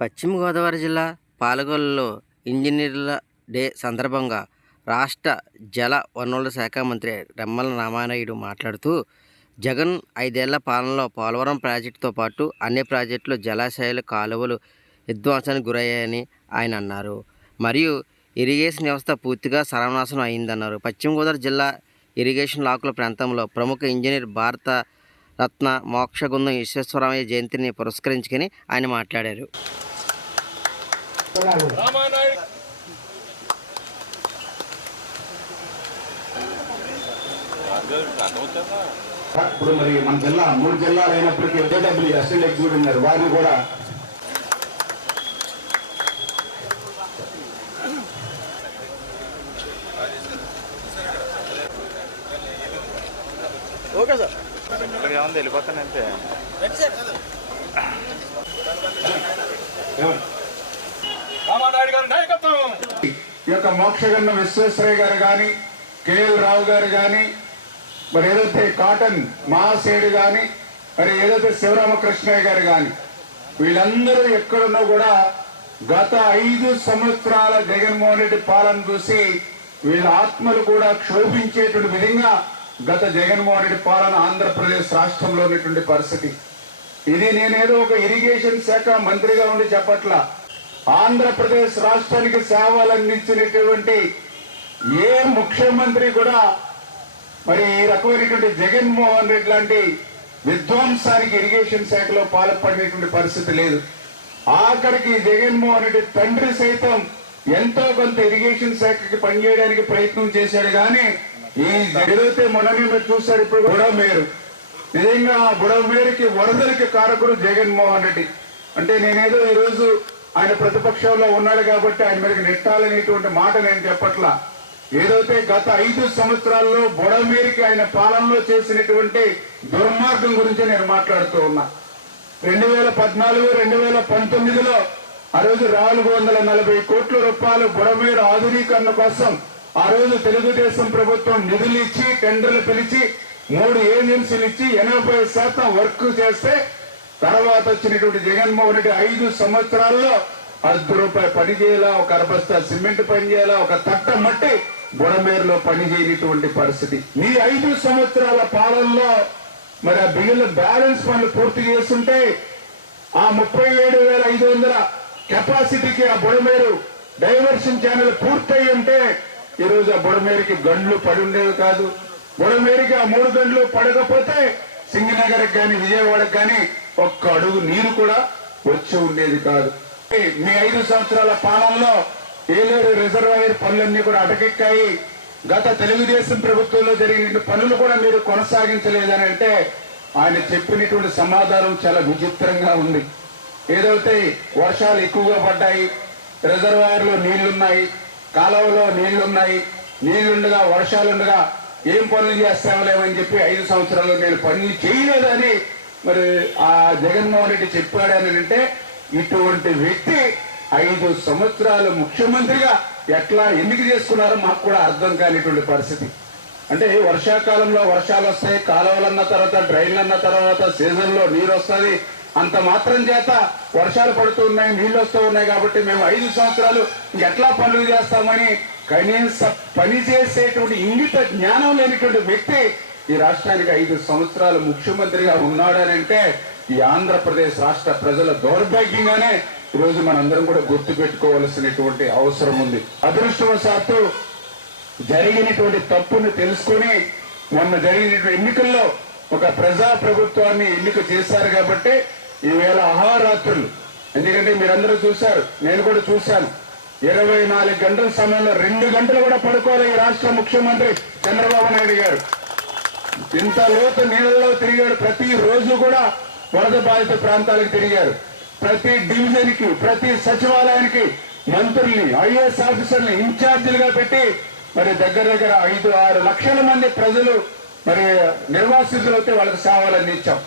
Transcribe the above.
పశ్చిమ గోదావరి జిల్లా పాలకొల్లులో ఇంజనీర్ల డే సందర్భంగా రాష్ట్ర జల వనరుల శాఖ మంత్రి రెమ్మల రామానాయుడు మాట్లాడుతూ జగన్ ఐదేళ్ళ పాలనలో పోలవరం ప్రాజెక్టుతో పాటు అన్ని ప్రాజెక్టులు జలాశయాలు కాలువలు విధ్వంసానికి గురయ్యాయని ఆయన అన్నారు. మరియు ఇరిగేషన్ వ్యవస్థ పూర్తిగా సర్వనాశనం అయిందన్నారు. పశ్చిమ గోదావరి జిల్లా ఇరిగేషన్ లాకుల ప్రాంతంలో ప్రముఖ ఇంజనీర్ భారత రత్న మోక్షగుందం విశ్వేశ్వరమయ్య జయంతిని పురస్కరించుకొని ఆయన మాట్లాడారు. ఇప్పుడు మరి మన జిల్లా మూడు జిల్లాలు అయినప్పటికీ జేడబ్ల్యూ అసిస్టెంట్ ఎగ్జిక్యూటివ్ వారిని కూడా ఇక్కడికి ఏముంది? వెళ్ళిపోతాను అంతే రామానాయుడు గారి నాయకత్వం. ఈ యొక్క మోక్షగన్న విశ్వేశ్వరయ్య గారు కానీ కేఎల్ రావు గారు కానీ మరి ఏదైతే కాటన్ మహాసేడు కానీ మరి ఏదైతే శివరామకృష్ణయ్య గారు కానీ వీళ్ళందరూ ఎక్కడున్నా కూడా గత ఐదు సంవత్సరాల జగన్మోహన్ రెడ్డి పాలన చూసి వీళ్ళ ఆత్మలు కూడా క్షోభించేటువంటి విధంగా గత జగన్మోహన్ రెడ్డి పాలన ఆంధ్రప్రదేశ్ రాష్ట్రంలో ఉన్నటువంటి పరిస్థితి. ఇది నేనేదో ఒక ఇరిగేషన్ శాఖ మంత్రిగా ఉండి చెప్పట్ల. ఆంధ్రప్రదేశ్ రాష్ట్రానికి సేవలు అందించినటువంటి ఏ ముఖ్యమంత్రి కూడా మరి ఈ రకమైనటువంటి జగన్మోహన్ రెడ్డి లాంటి విధ్వంసానికి ఇరిగేషన్ శాఖలో పాల్పడినటువంటి పరిస్థితి లేదు. ఆఖరికి జగన్మోహన్ రెడ్డి తండ్రి సైతం ఎంతో కొంత ఇరిగేషన్ శాఖకి పనిచేయడానికి ప్రయత్నం చేశాడు కానీ ఈ ఏదైతే మొన్న మీరు చూశారు ఇప్పుడు బుడమేరు. నిజంగా ఆ బుడమేరుకి వరదలకి కారకుడు జగన్మోహన్ రెడ్డి. అంటే నేనేదో ఈరోజు ఆయన ప్రతిపక్షంలో ఉన్నాడు కాబట్టి ఆయన మీదకి నెట్టాలనేటువంటి మాట నేను చెప్పట్లా. ఏదైతే గత ఐదు సంవత్సరాల్లో బుడమేరికి ఆయన పాలనలో చేసినటువంటి దుర్మార్గం గురించి నేను మాట్లాడుతూ ఉన్నా. రెండు వేల పద్నాలుగు రెండు వేల పంతొమ్మిదిలో ఆ రోజు నాలుగు వందల నలభై కోట్ల రూపాయలు బుడమేరు ఆధునీకరణ కోసం ఆ రోజు తెలుగుదేశం ప్రభుత్వం నిధులు ఇచ్చి టెండర్లు పిలిచి మూడు ఏజెన్సీలు ఇచ్చి ఎనభై శాతం వర్క్ చేస్తే తర్వాత వచ్చినటువంటి జగన్మోహన్ రెడ్డి ఐదు సంవత్సరాల్లో అర్ధ రూపాయి పని చేయాలా ఒక అరబస్తా సిమెంట్ పని చేయాలా ఒక తట్ట మట్టి బుడమేరులో పని చేయనటువంటి పరిస్థితి. ఈ ఐదు సంవత్సరాల పాలనలో మరి ఆ బిల్లుల బ్యాలెన్స్ పనులు పూర్తి చేస్తుంటే ఆ ముప్పై ఏడు వేల ఐదు వందల కెపాసిటీకి ఆ బుడమేరు డైవర్షన్ ఛానల్ పూర్తయి ఉంటే ఈ రోజు ఆ బుడమేరికి గండ్లు పడి ఉండేవి కాదు. బుడమేరికి ఆ మూడు గండ్లు పడకపోతే సింగనగర్కి కానీ విజయవాడకి కానీ ఒక్క అడుగు నీరు కూడా వచ్చి ఉండేది కాదు. మీ ఐదు సంవత్సరాల పాలనలో ఏలేరు రిజర్వాయర్ పనులన్నీ కూడా అటకెక్కాయి. గత తెలుగుదేశం ప్రభుత్వంలో జరిగిన పనులు కూడా మీరు కొనసాగించలేదని అంటే ఆయన చెప్పినటువంటి సమాధానం చాలా విచిత్రంగా ఉంది. ఏదైతే వర్షాలు ఎక్కువగా పడ్డాయి రిజర్వాయర్లో నీళ్ళున్నాయి కాలువలో నీళ్ళున్నాయి. నీళ్ళుండగా వర్షాలుండగా ఏం పనులు చేస్తామలేమని చెప్పి ఐదు సంవత్సరాలు నేను పనులు చేయలేదని మరి ఆ జగన్మోహన్ రెడ్డి చెప్పాడని అంటే ఇటువంటి వ్యక్తి ఐదు సంవత్సరాలు ముఖ్యమంత్రిగా ఎట్లా ఎందుకు చేసుకున్నారో మాకు కూడా అర్థం కానిటువంటి పరిస్థితి. అంటే వర్షాకాలంలో వర్షాలు వస్తాయి కాలువలు అన్న తర్వాత డ్రైన్లు అన్న తర్వాత సీజన్లో నీరు వస్తుంది అంత మాత్రం చేత వర్షాలు పడుతూ ఉన్నాయి నీళ్ళు వస్తూ ఉన్నాయి కాబట్టి మేము ఐదు సంవత్సరాలు ఎట్లా పనులు చేస్తామని కనీస పని చేసేటువంటి ఇంగిత జ్ఞానం లేనిటువంటి వ్యక్తి ఈ రాష్ట్రానికి ఐదు సంవత్సరాలు ముఖ్యమంత్రిగా ఉన్నాడనంటే ఈ ఆంధ్రప్రదేశ్ రాష్ట్ర ప్రజల దౌర్భాగ్యంగానే ఈరోజు రోజు మనందరం కూడా గుర్తు పెట్టుకోవాల్సినటువంటి అవసరం ఉంది. అదృష్టవశాత్తు జరిగినటువంటి తప్పును తెలుసుకొని మొన్న జరిగినటువంటి ఎన్నికల్లో ఒక ప్రజా ప్రభుత్వాన్ని ఎన్నిక చేశారు కాబట్టి ఈవేళ అహోరాత్రులు. ఎందుకంటే మీరందరూ చూశారు నేను కూడా చూశాను. ఇరవై నాలుగు గంటల సమయంలో రెండు గంటలు కూడా పడుకోవాలి ఈ రాష్ట్ర ముఖ్యమంత్రి చంద్రబాబు నాయుడు గారు. ఇంత లోతు నీళ్ళలో తిరిగాడు ప్రతి రోజు కూడా వరద బాధిత ప్రాంతాలకు తిరిగారు. ప్రతి డివిజన్కి ప్రతి సచివాలయానికి మంత్రుల్ని ఐఏఎస్ ఆఫీసర్ని ఇన్ఛార్జీలుగా పెట్టి మరి దగ్గర దగ్గర ఐదు ఆరు లక్షల మంది ప్రజలు మరి నిర్వాసితులైతే వాళ్ళకి సేవలు అందించాం.